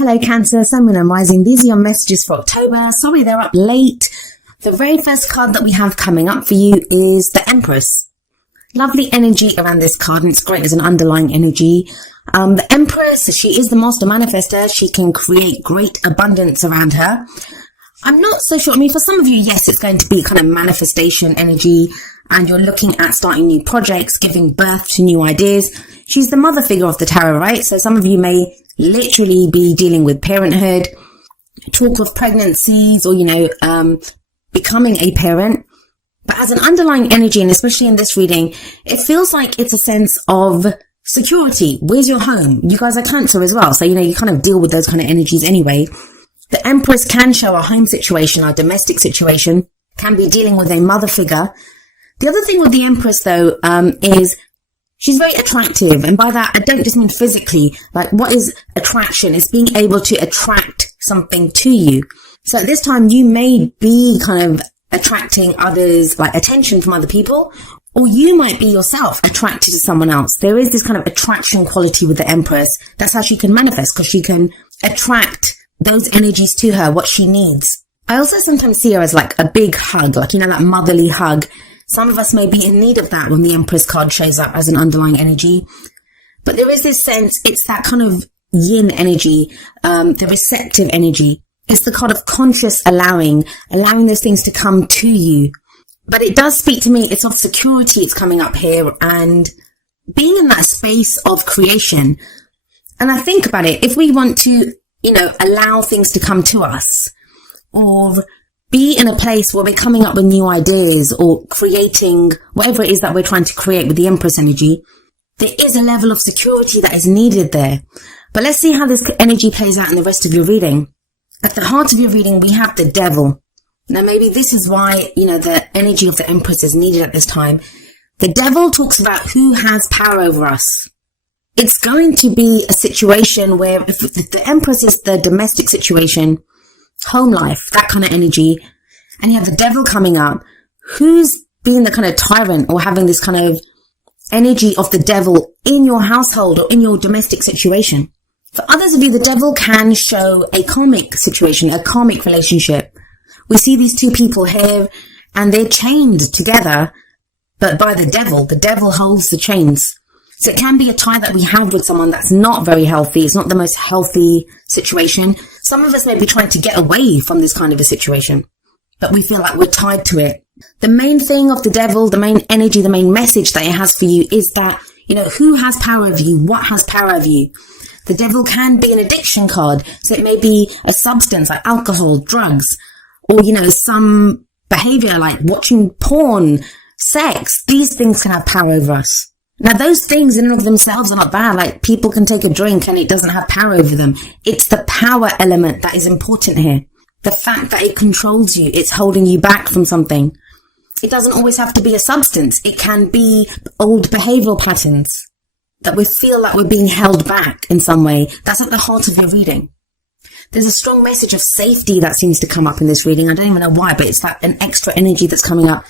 Hello Cancer, Sun, Moon and Rising. These are your messages for October. Sorry they're up late. The very first card that we have coming up for you is the Empress. Lovely energy around this card, and it's great as an underlying energy. The Empress, she is the master manifester. She can create great abundance around her. I'm not so sure. I mean, for some of you, yes, it's going to be kind of manifestation energy, and you're looking at starting new projects, giving birth to new ideas. She's the mother figure of the tarot, right? So some of you may literally be dealing with parenthood, talk of pregnancies, or, becoming a parent. But as an underlying energy, and especially in this reading, it feels like it's a sense of security. Where's your home? You guys are Cancer as well. So, you kind of deal with those kind of energies anyway. The Empress can show a home situation, a domestic situation, can be dealing with a mother figure. The other thing with the Empress, though, is she's very attractive. And by that, I don't just mean physically. Like, what is attraction? It's being able to attract something to you. So at this time, you may be kind of attracting others, like attention from other people, or you might be yourself attracted to someone else. There is this kind of attraction quality with the Empress. That's how she can manifest, because she can attract those energies to her, what she needs. I also sometimes see her as like a big hug, like, that motherly hug. Some of us may be in need of that when the Empress card shows up as an underlying energy. But there is this sense, it's that kind of yin energy, the receptive energy. It's the kind of conscious allowing those things to come to you. But it does speak to me, it's of security, it's coming up here, and being in that space of creation. And I think about it, if we want to, allow things to come to us, or be in a place where we're coming up with new ideas or creating whatever it is that we're trying to create with the Empress energy, there is a level of security that is needed there. But let's see how this energy plays out in the rest of your reading. At the heart of your reading, we have the Devil. Now, maybe this is why, the energy of the Empress is needed at this time. The Devil talks about who has power over us. It's going to be a situation where if the Empress is the domestic situation, home life, that kind of energy, and you have the Devil coming up, who's being the kind of tyrant or having this kind of energy of the Devil in your household or in your domestic situation? For others of you, the Devil can show a karmic situation, a karmic relationship. We see these two people here, and they're chained together, but by the Devil holds the chains. So it can be a tie that we have with someone that's not very healthy. It's not the most healthy situation. Some of us may be trying to get away from this kind of a situation, but we feel like we're tied to it. The main thing of the Devil, the main energy, the main message that it has for you is that, who has power over you? What has power over you? The Devil can be an addiction card. So it may be a substance like alcohol, drugs, or, some behavior like watching porn, sex. These things can have power over us. Now, those things in and of themselves are not bad. Like, people can take a drink and it doesn't have power over them. It's the power element that is important here. The fact that it controls you, it's holding you back from something. It doesn't always have to be a substance. It can be old behavioral patterns that we feel like we're being held back in some way. That's at the heart of your reading. There's a strong message of safety that seems to come up in this reading. I don't even know why, but it's like an extra energy that's coming up.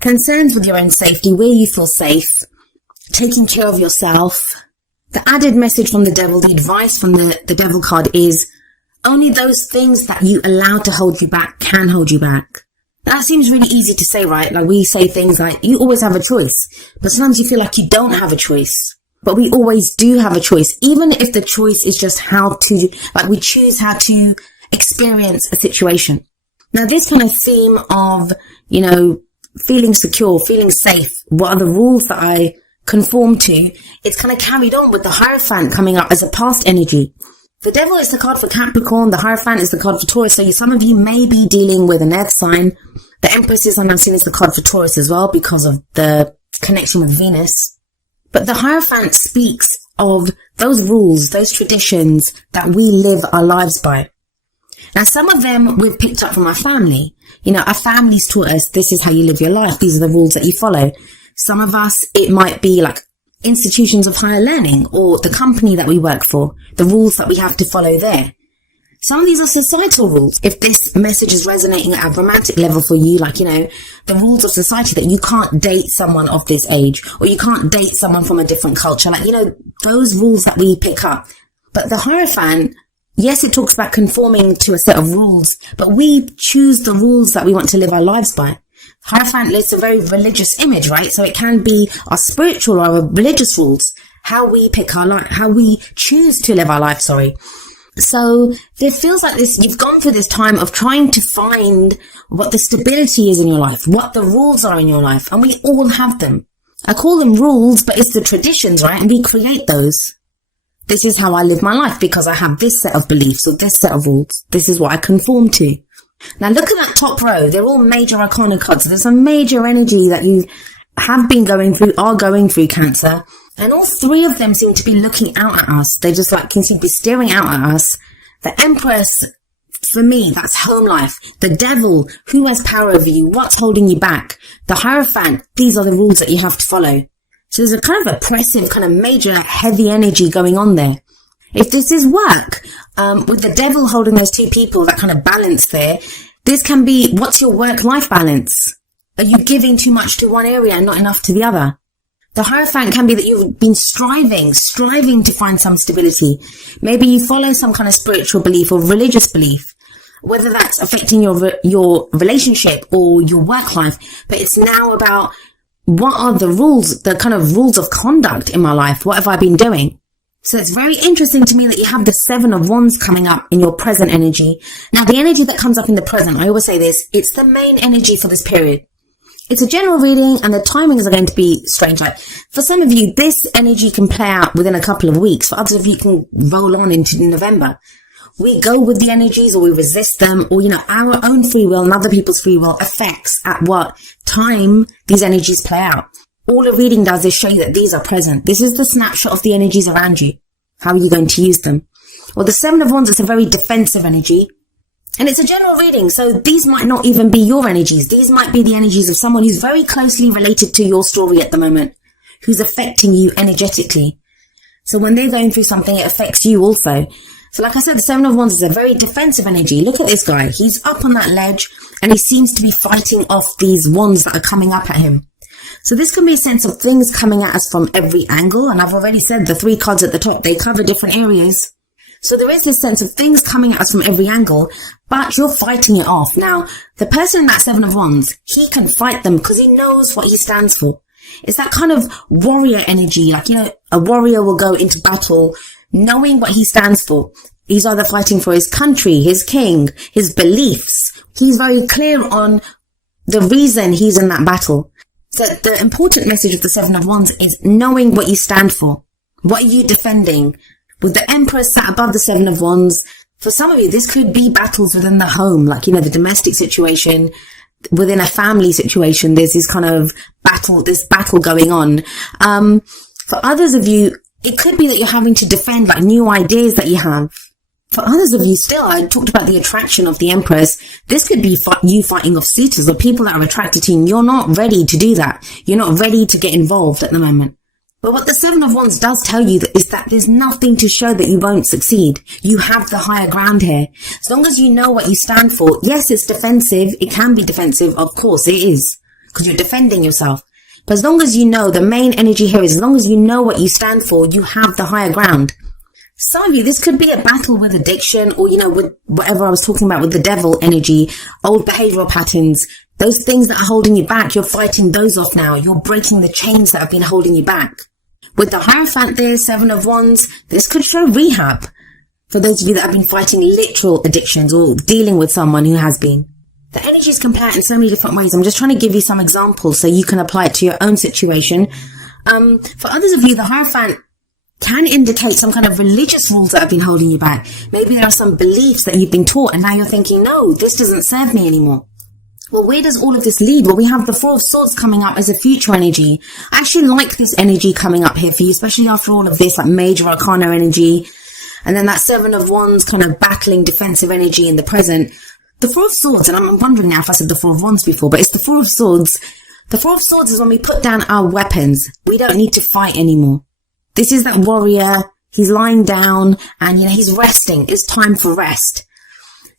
Concerns with your own safety, where you feel safe, taking care of yourself. The added message from the Devil, the advice from the Devil card is only those things that you allow to hold you back can hold you back. That seems really easy to say, right? Like, we say things like, you always have a choice, but sometimes you feel like you don't have a choice. But we always do have a choice, even if the choice is just we choose how to experience a situation. Now, this kind of theme of, feeling secure, feeling safe, what are the rules that I conform to, it's kind of carried on with the Hierophant coming up as a past energy. The Devil is the card for Capricorn, the Hierophant is the card for Taurus, so some of you may be dealing with an earth sign. The Empress is, I'm seeing, is the card for Taurus as well because of the connection with Venus. But the Hierophant speaks of those rules, those traditions that we live our lives by. Now, some of them we've picked up from our family. Our families taught us, this is how you live your life. These are the rules that you follow. Some of us, it might be like institutions of higher learning or the company that we work for, the rules that we have to follow there. Some of these are societal rules. If this message is resonating at a romantic level for you, like, the rules of society that you can't date someone of this age, or you can't date someone from a different culture, like, those rules that we pick up. But the Hierophant Yes, it talks about conforming to a set of rules, but we choose the rules that we want to live our lives by. Hierophant is a very religious image, right? So it can be our spiritual or our religious rules, how we pick our life, how we choose to live our life, So it feels like this, you've gone through this time of trying to find what the stability is in your life, what the rules are in your life, and we all have them. I call them rules, but it's the traditions, right? And we create those. This is how I live my life because I have this set of beliefs or this set of rules. This is what I conform to. Now look at that top row. They're all major arcana cards. There's a major energy that you have been going through, are going through, Cancer. And all three of them seem to be looking out at us. They just can seem to be staring out at us. The Empress, for me, that's home life. The Devil, who has power over you? What's holding you back? The Hierophant, these are the rules that you have to follow. So there's a kind of oppressive, kind of major, heavy energy going on there. If this is work, with the Devil holding those two people, that kind of balance there, this can be, what's your work-life balance? Are you giving too much to one area and not enough to the other? The Hierophant can be that you've been striving to find some stability. Maybe you follow some kind of spiritual belief or religious belief, whether that's affecting your relationship or your work life. But it's now about, what are the rules, the kind of rules of conduct in my life? What have I been doing? So it's very interesting to me that you have the Seven of Wands coming up in your present energy. Now, the energy that comes up in the present, I always say this, it's the main energy for this period. It's a general reading and the timings are going to be strange. Like for some of you, this energy can play out within a couple of weeks. For others of you, it can roll on into November. We go with the energies or we resist them, or, our own free will and other people's free will affects at what time these energies play out. All a reading does is show you that these are present. This is the snapshot of the energies around you. How are you going to use them? Well, the Seven of Wands is a very defensive energy. And it's a general reading, so these might not even be your energies. These might be the energies of someone who's very closely related to your story at the moment, who's affecting you energetically. So when they're going through something, it affects you also. So like I said, the Seven of Wands is a very defensive energy. Look at this guy. He's up on that ledge and he seems to be fighting off these wands that are coming up at him. So this can be a sense of things coming at us from every angle. And I've already said the three cards at the top, they cover different areas. So there is this sense of things coming at us from every angle, but you're fighting it off. Now, the person in that Seven of Wands, he can fight them because he knows what he stands for. It's that kind of warrior energy. Like, a warrior will go into battle knowing what he stands for. He's either fighting for his country, his king, his beliefs. He's very clear on the reason he's in that battle. So the important message of the Seven of Wands is knowing what you stand for. What are you defending? With the Empress sat above the Seven of Wands, for some of you, this could be battles within the home, like, the domestic situation, within a family situation. There's this kind of battle going on. For others of you, it could be that you're having to defend like new ideas that you have. For others of you still, I talked about the attraction of the Empress. This could be you fighting off suitors or people that are attracted to you, and you're not ready to do that. You're not ready to get involved at the moment. But what the Seven of Wands does tell you is that there's nothing to show that you won't succeed. You have the higher ground here. As long as you know what you stand for, yes, it's defensive. It can be defensive. Of course it is, because you're defending yourself. But as long as you know, the main energy here is as long as you know what you stand for, you have the higher ground. Some of you, this could be a battle with addiction or, with whatever I was talking about with the Devil energy, old behavioral patterns, those things that are holding you back. You're fighting those off now. You're breaking the chains that have been holding you back. With the Hierophant there, Seven of Wands, this could show rehab for those of you that have been fighting literal addictions or dealing with someone who has been. The energies can play out in so many different ways. I'm just trying to give you some examples so you can apply it to your own situation. For others of you, the Hierophant can indicate some kind of religious rules that have been holding you back. Maybe there are some beliefs that you've been taught and now you're thinking, no, this doesn't serve me anymore. Well, where does all of this lead? Well, we have the Four of Swords coming up as a future energy. I actually like this energy coming up here for you, especially after all of this, like major arcana energy. And then that Seven of Wands kind of battling defensive energy in the present. The Four of Swords, and I'm wondering now if I said the Four of Wands before, but it's the Four of Swords. The Four of Swords is when we put down our weapons. We don't need to fight anymore. This is that warrior. He's lying down and, he's resting. It's time for rest.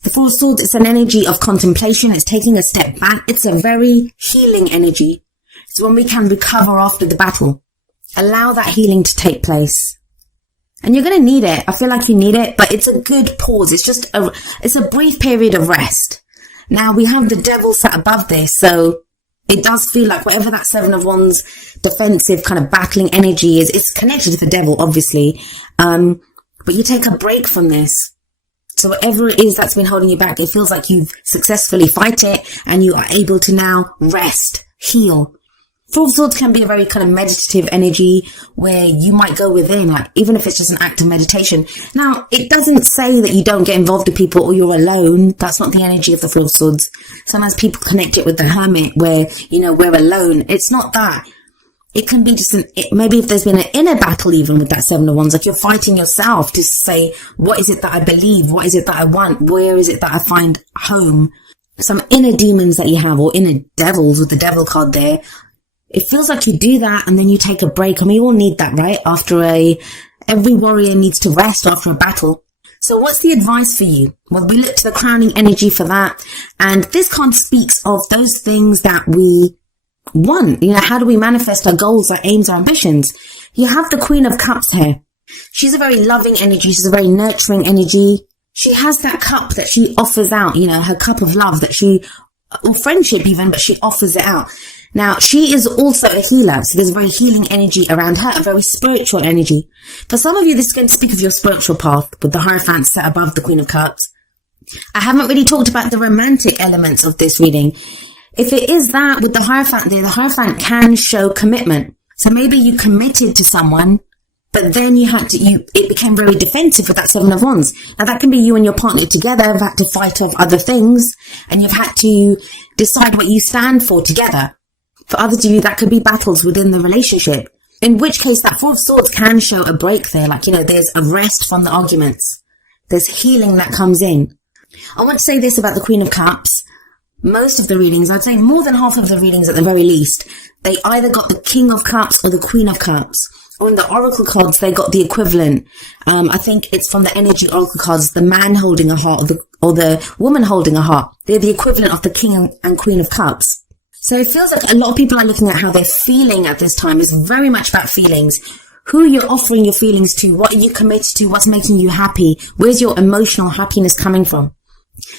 The Four of Swords, it's an energy of contemplation. It's taking a step back. It's a very healing energy. It's when we can recover after the battle. Allow that healing to take place. And you're going to need it. I feel like you need it, but it's a good pause. It's a brief period of rest. Now we have the devil sat above this, so it does feel like whatever that Seven of Wands defensive kind of battling energy is, it's connected to the devil, obviously. But you take a break from this. So whatever it is that's been holding you back, it feels like you've successfully fight it and you are able to now rest, heal. Four of Swords can be a very kind of meditative energy where you might go within, like, even if it's just an act of meditation. Now, it doesn't say that you don't get involved with people or you're alone. That's not the energy of the Four of Swords. Sometimes people connect it with the Hermit where, you know, we're alone. It's not that. It can be just maybe if there's been an inner battle even with that Seven of Wands, like you're fighting yourself to say, what is it that I believe? What is it that I want? Where is it that I find home? Some inner demons that you have, or inner devils with the devil card there. It feels like you do that and then you take a break. I mean, we all need that, right? Every warrior needs to rest after a battle. So what's the advice for you? Well, we look to the crowning energy for that. And this card speaks of those things that we want. You know, how do we manifest our goals, our aims, our ambitions? You have the Queen of Cups here. She's a very loving energy. She's a very nurturing energy. She has that cup that she offers out, you know, her cup of love or friendship even, but she offers it out. Now, she is also a healer, so there's a very healing energy around her, a very spiritual energy. For some of you, this is going to speak of your spiritual path with the Hierophant set above the Queen of Cups. I haven't really talked about the romantic elements of this reading. If it is that with the Hierophant there, the Hierophant can show commitment. So maybe you committed to someone, but then it became very defensive with that Seven of Wands. Now that can be you and your partner together have had to fight off other things, and you've had to decide what you stand for together. For others of you, that could be battles within the relationship. In which case, that Four of Swords can show a break there. Like, you know, there's a rest from the arguments. There's healing that comes in. I want to say this about the Queen of Cups. Most of the readings, I'd say more than half of the readings at the very least, they either got the King of Cups or the Queen of Cups. Or in the Oracle cards, they got the equivalent. I think it's from the Energy Oracle cards, the man holding a heart or the woman holding a heart. They're the equivalent of the King and Queen of Cups. So it feels like a lot of people are looking at how they're feeling at this time. It's very much about feelings. Who you're offering your feelings to, what are you committed to, what's making you happy, where's your emotional happiness coming from?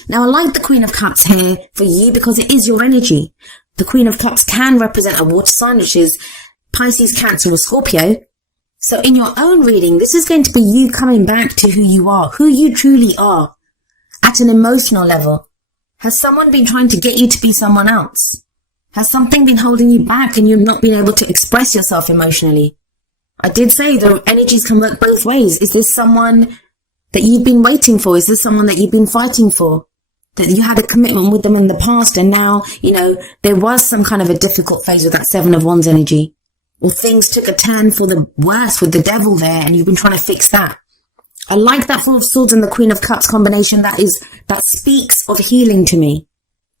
Now, I like the Queen of Cups here for you because it is your energy. The Queen of Cups can represent a water sign, which is Pisces, Cancer, or Scorpio. So in your own reading, this is going to be you coming back to who you are, who you truly are at an emotional level. Has someone been trying to get you to be someone else? Has something been holding you back and you've not been able to express yourself emotionally? I did say the energies can work both ways. Is this someone that you've been waiting for? Is this someone that you've been fighting for? That you had a commitment with them in the past and now, you know, there was some kind of a difficult phase with that Seven of Wands energy. Or things took a turn for the worse with the devil there and you've been trying to fix that. I like that Four of Swords and the Queen of Cups combination. That speaks of healing to me.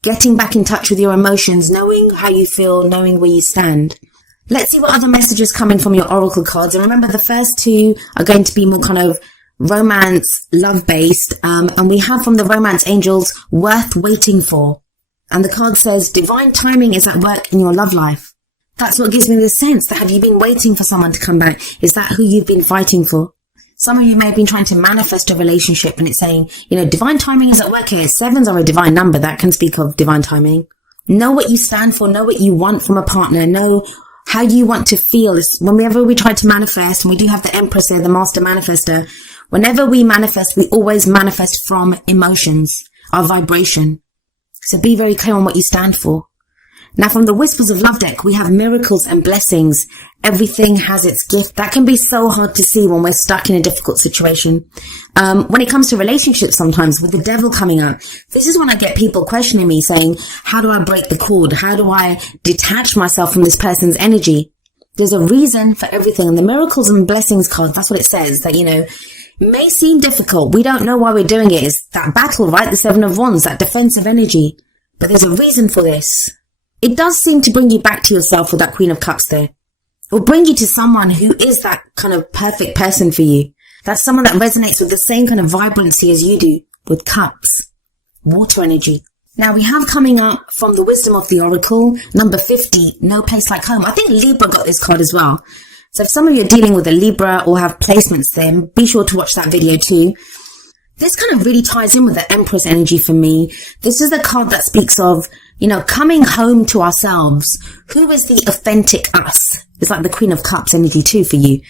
Getting back in touch with your emotions, knowing how you feel, knowing where you stand. Let's see what other messages come in from your oracle cards. And remember, the first two are going to be more kind of romance, love-based. And we have from the romance angels, worth waiting for. And the card says, divine timing is at work in your love life. That's what gives me the sense that have you been waiting for someone to come back? Is that who you've been fighting for? Some of you may have been trying to manifest a relationship and it's saying, you know, divine timing is at work here. Sevens are a divine number that can speak of divine timing. Know what you stand for. Know what you want from a partner. Know how you want to feel. Whenever we try to manifest, and we do have the Empress there, the Master Manifester, whenever we manifest, we always manifest from emotions, our vibration. So be very clear on what you stand for. Now, from the Whispers of Love deck, we have miracles and blessings. Everything has its gift. That can be so hard to see when we're stuck in a difficult situation. When it comes to relationships, sometimes with the devil coming out, this is when I get people questioning me saying, how do I break the cord? How do I detach myself from this person's energy? There's a reason for everything. And the miracles and blessings card, that's what it says, that, you know, may seem difficult. We don't know why we're doing it. It's that battle, right? The Seven of Wands, that defensive energy. But there's a reason for this. It does seem to bring you back to yourself with that Queen of Cups there. It will bring you to someone who is that kind of perfect person for you. That's someone that resonates with the same kind of vibrancy as you do with cups, water energy. Now we have coming up from the Wisdom of the Oracle, number 50, No Place Like Home. I think Libra got this card as well. So if some of you are dealing with a Libra or have placements there, be sure to watch that video too. This kind of really ties in with the Empress energy for me. This is the card that speaks of, coming home to ourselves. Who is the authentic us? It's like the Queen of Cups energy too for you.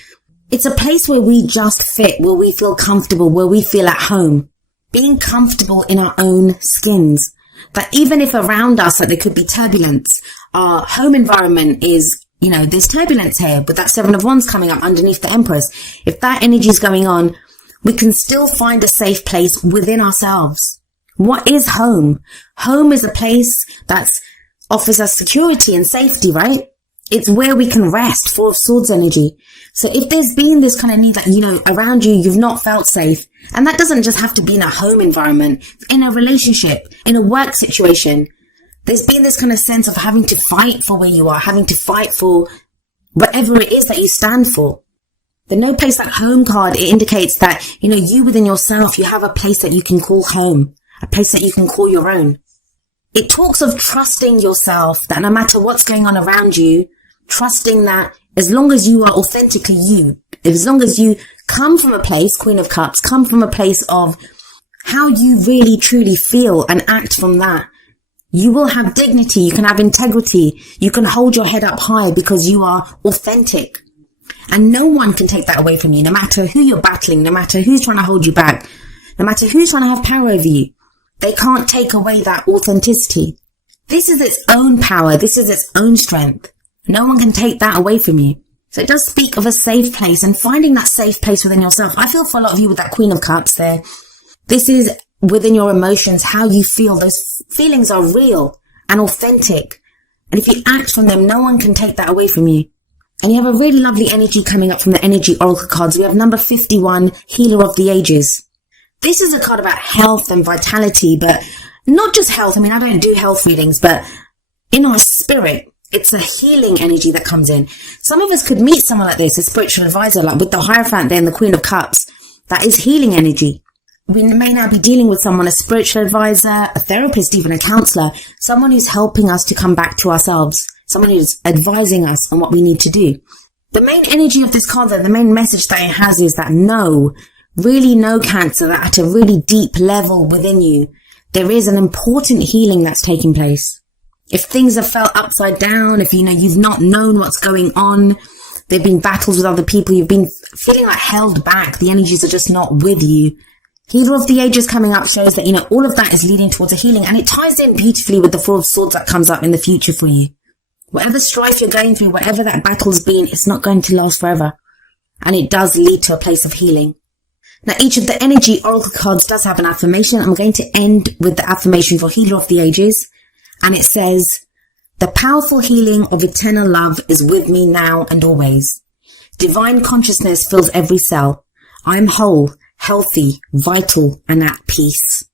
It's a place where we just fit, where we feel comfortable, where we feel at home. Being comfortable in our own skins. That even if around us, like there could be turbulence, our home environment is, there's turbulence here, with that Seven of Wands coming up underneath the Empress. If that energy is going on, we can still find a safe place within ourselves. What is home? Home is a place that offers us security and safety, right? It's where we can rest. Four of Swords energy. So if there's been this kind of need that, around you, you've not felt safe. And that doesn't just have to be in a home environment, in a relationship, in a work situation. There's been this kind of sense of having to fight for where you are, having to fight for whatever it is that you stand for. The No Place Like Home card, it indicates that, you within yourself, you have a place that you can call home, a place that you can call your own. It talks of trusting yourself, that no matter what's going on around you, trusting that as long as you are authentically you, as long as you come from a place, Queen of Cups, come from a place of how you really truly feel and act from that, you will have dignity, you can have integrity, you can hold your head up high because you are authentic. And no one can take that away from you, no matter who you're battling, no matter who's trying to hold you back, no matter who's trying to have power over you. They can't take away that authenticity. This is its own power. This is its own strength. No one can take that away from you. So it does speak of a safe place and finding that safe place within yourself. I feel for a lot of you with that Queen of Cups there. This is within your emotions, how you feel. Those feelings are real and authentic. And if you act from them, no one can take that away from you. And you have a really lovely energy coming up from the energy oracle cards. We have number 51, Healer of the Ages. This is a card about health and vitality, but not just health. I mean, I don't do health readings, but in our spirit, it's a healing energy that comes in. Some of us could meet someone like this, a spiritual advisor, like with the Hierophant there and the Queen of Cups. That is healing energy. We may now be dealing with someone, a spiritual advisor, a therapist, even a counselor, someone who's helping us to come back to ourselves. Someone who's advising us on what we need to do. The main energy of this card, though, the main message that it has is that really know, Cancer, that at a really deep level within you, there is an important healing that's taking place. If things have felt upside down, if you've not known what's going on, there've been battles with other people, you've been feeling like held back, the energies are just not with you. Healer of the Ages coming up shows that, all of that is leading towards a healing, and it ties in beautifully with the Four of Swords that comes up in the future for you. Whatever strife you're going through, whatever that battle's been, it's not going to last forever. And it does lead to a place of healing. Now, each of the energy oracle cards does have an affirmation. I'm going to end with the affirmation for Healer of the Ages. And it says, the powerful healing of eternal love is with me now and always. Divine consciousness fills every cell. I am whole, healthy, vital, and at peace.